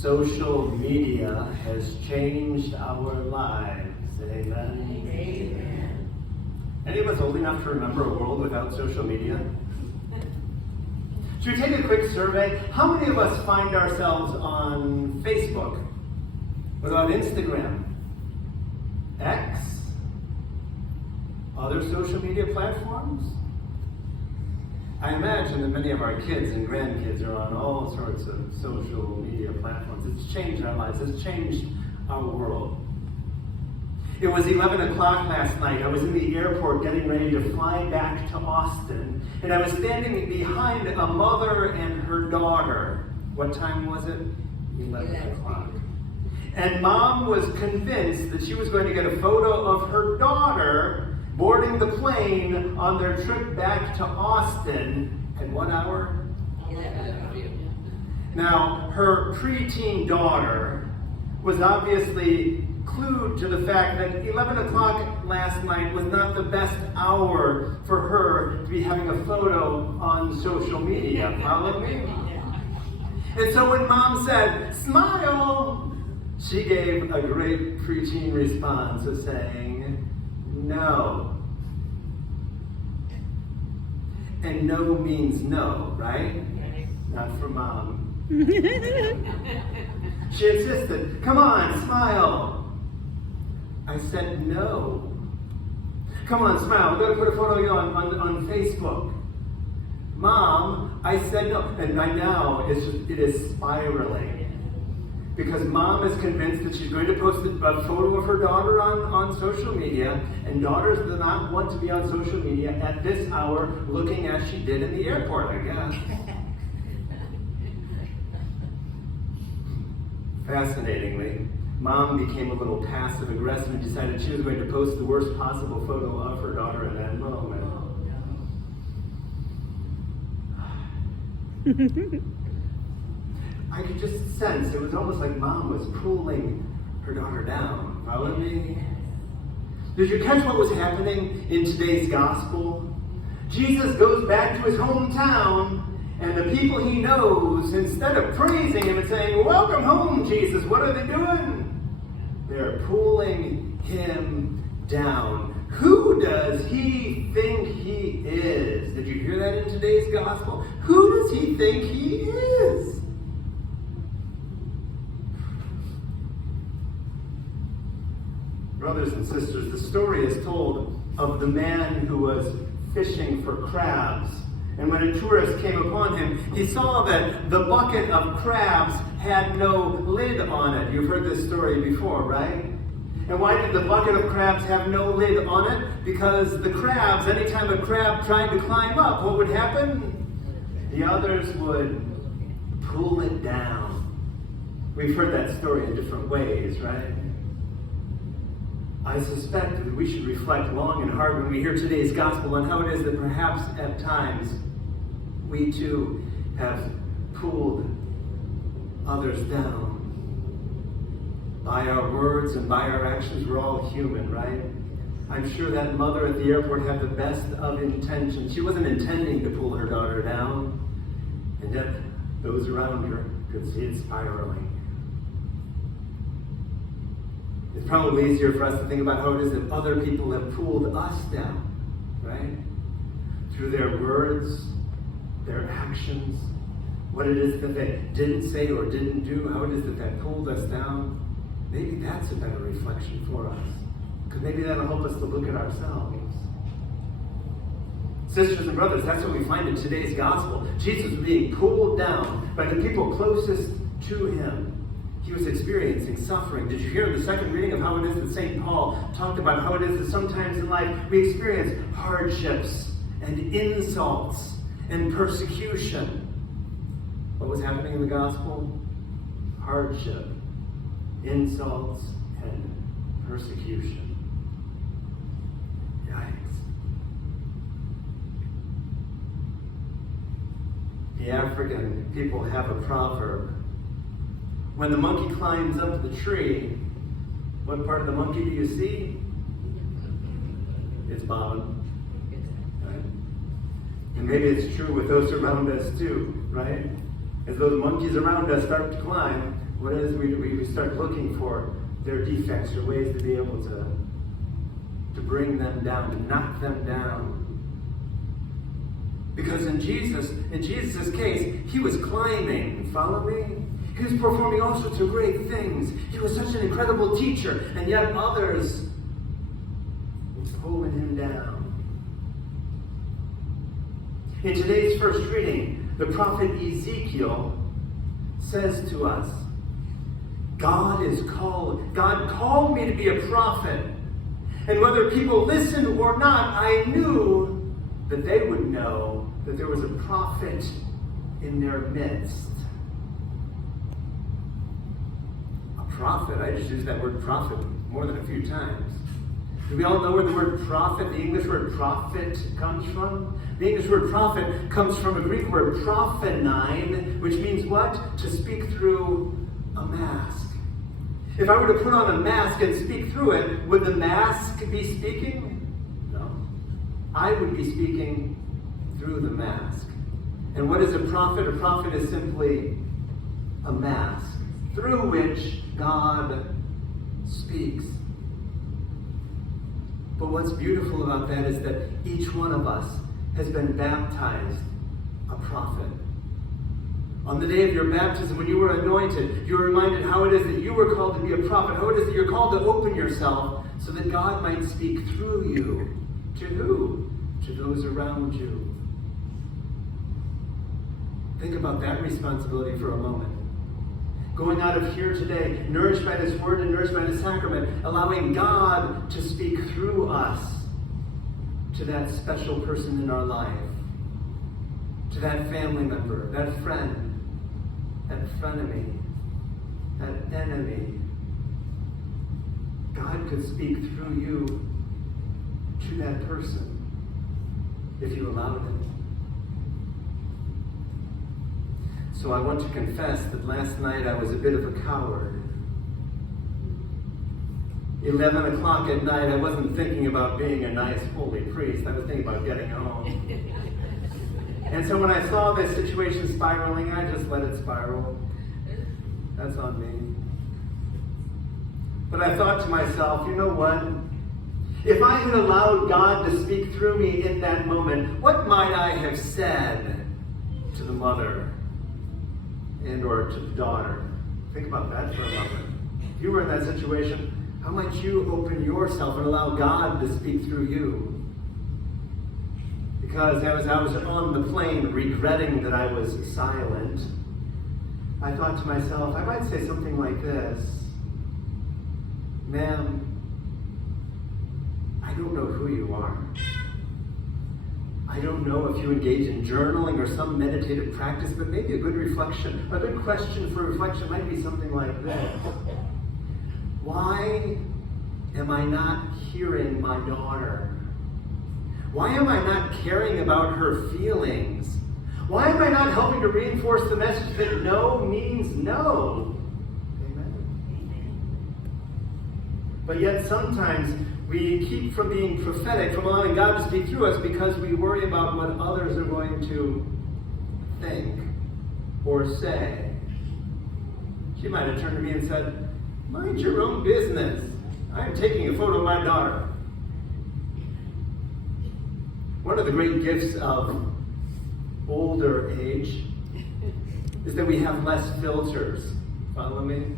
Social media has changed our lives. Amen. Amen. Any of us old enough to remember a world without social media? Should we take a quick survey? How many of us find ourselves on Facebook? What about Instagram? X? Other social media platforms? I imagine that many of our kids and grandkids are on all sorts of social media platforms. It's changed our lives. It's changed our world. It was 11 o'clock last night. I was in the airport getting ready to fly back to Austin. And I was standing behind a mother and her daughter. What time was it? 11 o'clock. And Mom was convinced that she was going to get a photo of her daughter boarding the plane on their trip back to Austin at what hour? 11. Now, her preteen daughter was obviously clued to the fact that 11 o'clock last night was not the best hour for her to be having a photo on social media. Follow me? And so when Mom said, "Smile," she gave a great preteen response of saying, "No." And no means no, right? Not for Mom. She insisted, "Come on, smile." I said, "No." "Come on, smile. I'm going to put a photo of you on Facebook." "Mom," I said no. And right now, it is spiraling. Because Mom is convinced that she's going to post a photo of her daughter on social media, and daughters do not want to be on social media at this hour looking as she did in the airport, I guess. Fascinatingly, Mom became a little passive-aggressive and decided she was going to post the worst possible photo of her daughter in that moment. I could just sense, it was almost like Mom was pulling her daughter down. Follow me? Did you catch what was happening in today's gospel? Jesus goes back to his hometown, and the people he knows, instead of praising him and saying, "Welcome home, Jesus," what are they doing? They're pulling him down. Who does he think he is? Did you hear that in today's gospel? Who does he think he is? Brothers and sisters, the story is told of the man who was fishing for crabs. And when a tourist came upon him, he saw that the bucket of crabs had no lid on it. You've heard this story before, right? And why did the bucket of crabs have no lid on it? Because the crabs, anytime a crab tried to climb up, what would happen? The others would pull it down. We've heard that story in different ways, right? I suspect that we should reflect long and hard when we hear today's gospel on how it is that perhaps at times we too have pulled others down. By our words and by our actions, we're all human, right? I'm sure that mother at the airport had the best of intentions. She wasn't intending to pull her daughter down, and yet those around her could see it spiraling. It's probably easier for us to think about how it is that other people have pulled us down, right? Through their words, their actions, what it is that they didn't say or didn't do, how it is that that pulled us down. Maybe that's a better reflection for us. Because maybe that'll help us to look at ourselves. Sisters and brothers, that's what we find in today's gospel. Jesus was being pulled down by the people closest to him. He was experiencing suffering. Did you hear the second reading of how it is that St. Paul talked about how it is that sometimes in life we experience hardships and insults and persecution? What was happening in the gospel? Hardship, insults, and persecution. Yikes. The African people have a proverb. When the monkey climbs up the tree, what part of the monkey do you see? Its bottom. Right? And maybe it's true with those around us too, right? As those monkeys around us start to climb, What is we start looking for their defects or ways to be able to bring them down, to knock them down. Because in Jesus' case, he was climbing, follow me? He was performing all sorts of great things. He was such an incredible teacher, and yet others were pulling him down. In today's first reading, the prophet Ezekiel says to us, God called me to be a prophet. And whether people listen or not, I knew that they would know that there was a prophet in their midst. A prophet, I just used that word prophet more than a few times. Do we all know where the word prophet, the English word prophet, comes from? The English word prophet comes from a Greek word prophenein, which means what? To speak through a mask. If I were to put on a mask and speak through it, would the mask be speaking? No. I would be speaking through the mask. And what is a prophet? A prophet is simply a mask through which God speaks. But what's beautiful about that is that each one of us has been baptized a prophet. On the day of your baptism, when you were anointed, you were reminded how it is that you were called to be a prophet, how it is that you're called to open yourself so that God might speak through you. To who? To those around you. Think about that responsibility for a moment. Going out of here today, nourished by this word and nourished by the sacrament, allowing God to speak through us to that special person in our life, to that family member, that friend, that frenemy, that enemy. God could speak through you to that person if you allowed it. So I want to confess that last night I was a bit of a coward. 11 o'clock at night, I wasn't thinking about being a nice holy priest. I was thinking about getting home. And so when I saw this situation spiraling, I just let it spiral. That's on me. But I thought to myself, you know what? If I had allowed God to speak through me in that moment, what might I have said to the mother and or to the daughter? Think about that for a moment. If you were in that situation, how might you open yourself and allow God to speak through you? Because as I was on the plane regretting that I was silent, I thought to myself, I might say something like this: Ma'am, I don't know who you are. I don't know if you engage in journaling or some meditative practice, but maybe a good reflection, a good question for reflection might be something like this: why am I not hearing my daughter? Why am I not caring about her feelings? Why am I not helping to reinforce the message that no means no? Amen. But yet sometimes we keep from being prophetic, from allowing God to speak through us because we worry about what others are going to think or say. She might have turned to me and said, "Mind your own business. I'm taking a photo of my daughter." One of the great gifts of older age is that we have less filters. Follow me?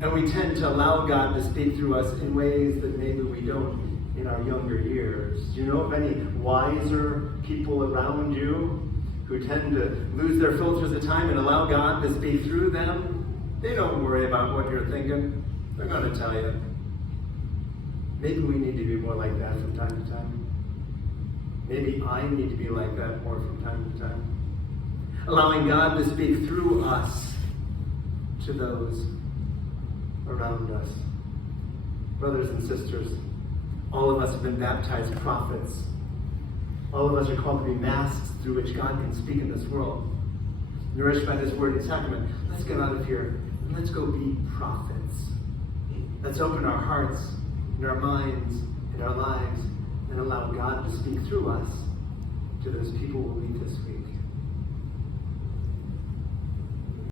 And we tend to allow God to speak through us in ways that maybe we don't in our younger years. Do you know of any wiser people around you who tend to lose their filters of time and allow God to speak through them? They don't worry about what you're thinking. They're going to tell you. Maybe we need to be more like that from time to time. Maybe I need to be like that more from time to time. Allowing God to speak through us to those around us. Brothers and sisters, all of us have been baptized prophets. All of us are called to be masks through which God can speak in this world. Nourished by this word and sacrament, let's get out of here and let's go be prophets. Let's open our hearts and our minds and our lives and allow God to speak through us to those people we'll meet this week.